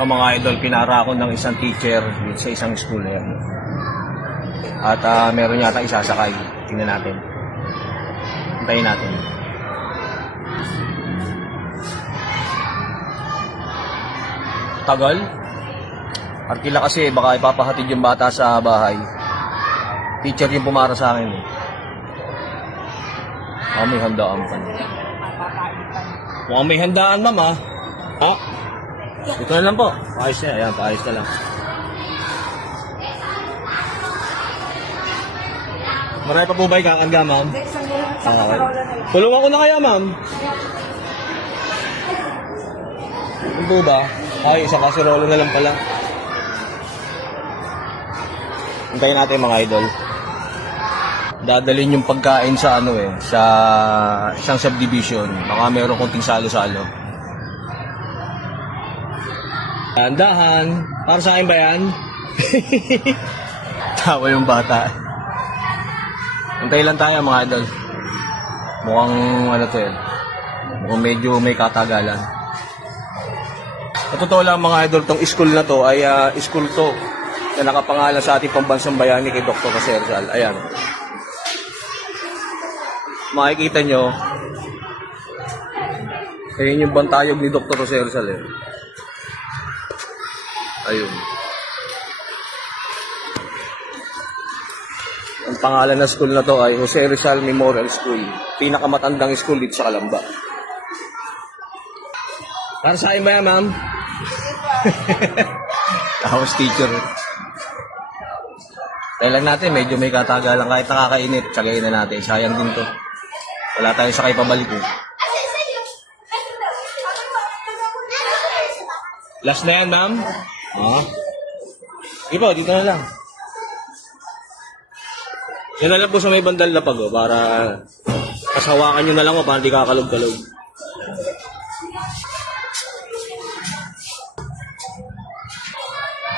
Ito mga idol, pinara ako ng isang teacher sa isang school na yan. At ah, meron yata isasakay. Tingnan natin. Hintayin natin. Tagal? Arkila kasi baka ipapahatid yung bata sa bahay. Teacher yung pumara sa akin. eh. Ah, may handaan pa. Mukhang may handaan, ma'am, ah. Ha? Ito na lang po. Paayos na. Ayan, paayos na lang. Marami pa po ba ikakanda, ma'am? Okay. Tulungan ko na kaya, ma'am. Ano po ba? Ay, isang kaserola na lang pala. Hintayin natin mga idol. Dadalhin yung pagkain sa ano eh, sa isang subdivision. Baka meron konting salo-salo. Tandahan. Para sa akin ba yan? Tawa yung bata. Hintay lang tayo mga idol. Mukhang ano to eh. Mukhang medyo may katagalan. Sa totoo lang mga idol, tong school na to ay ah, school to na nakapangalan sa ating pambansang bayani kay Dr. Caserzal. Ayan. Makikita nyo, ayun yung bantayog ni Dr. Caserzal eh. Ayun. Ang pangalan ng school na to ay Jose Rizal Memorial School. Pinakamatandang school dito sa Kalamba. Para sa akin ba yan, ma'am? House teacher. Kaya natin, medyo may katagalan kahit nakakainit. Tsagayin na natin. Sayang din to. Wala tayong sakay pabalik eh. Last na yan, ma'am? Ha? Ipo, dito na lang. Yan na lang po sa may bandal na pag, para kasawakan nyo na lang, oh, para di kakalog-kalog.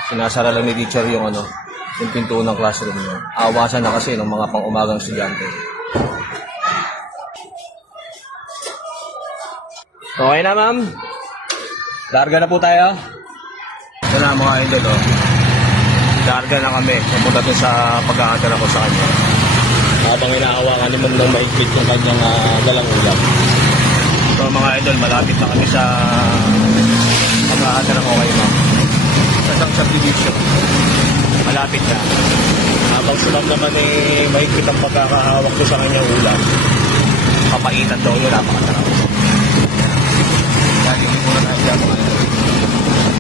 Sinasara lang ni teacher yung ano, yung pinto ng classroom niya. Awasan na kasi ng mga pang-umagang estudyante. Okay na, ma'am? Larga na po tayo. Ito na mga idol, oh. Larga na kami. Pupunta dun sa pag-aantara ko sa kanya. Habang inahawakan ni Ma'am ng maigpit yung kanyang uh, dalang ulam. So mga idol, malapit na kami sa pag-aantara ko kay Ma'am. Sa isang subdivision. Malapit na. Habang si Ma'am naman eh, maigpit ang pagkakahawak ko sa kanyang ulam. Papaitan daw yun, napakasarap. Dahil hindi muna tayo dyan mga idol.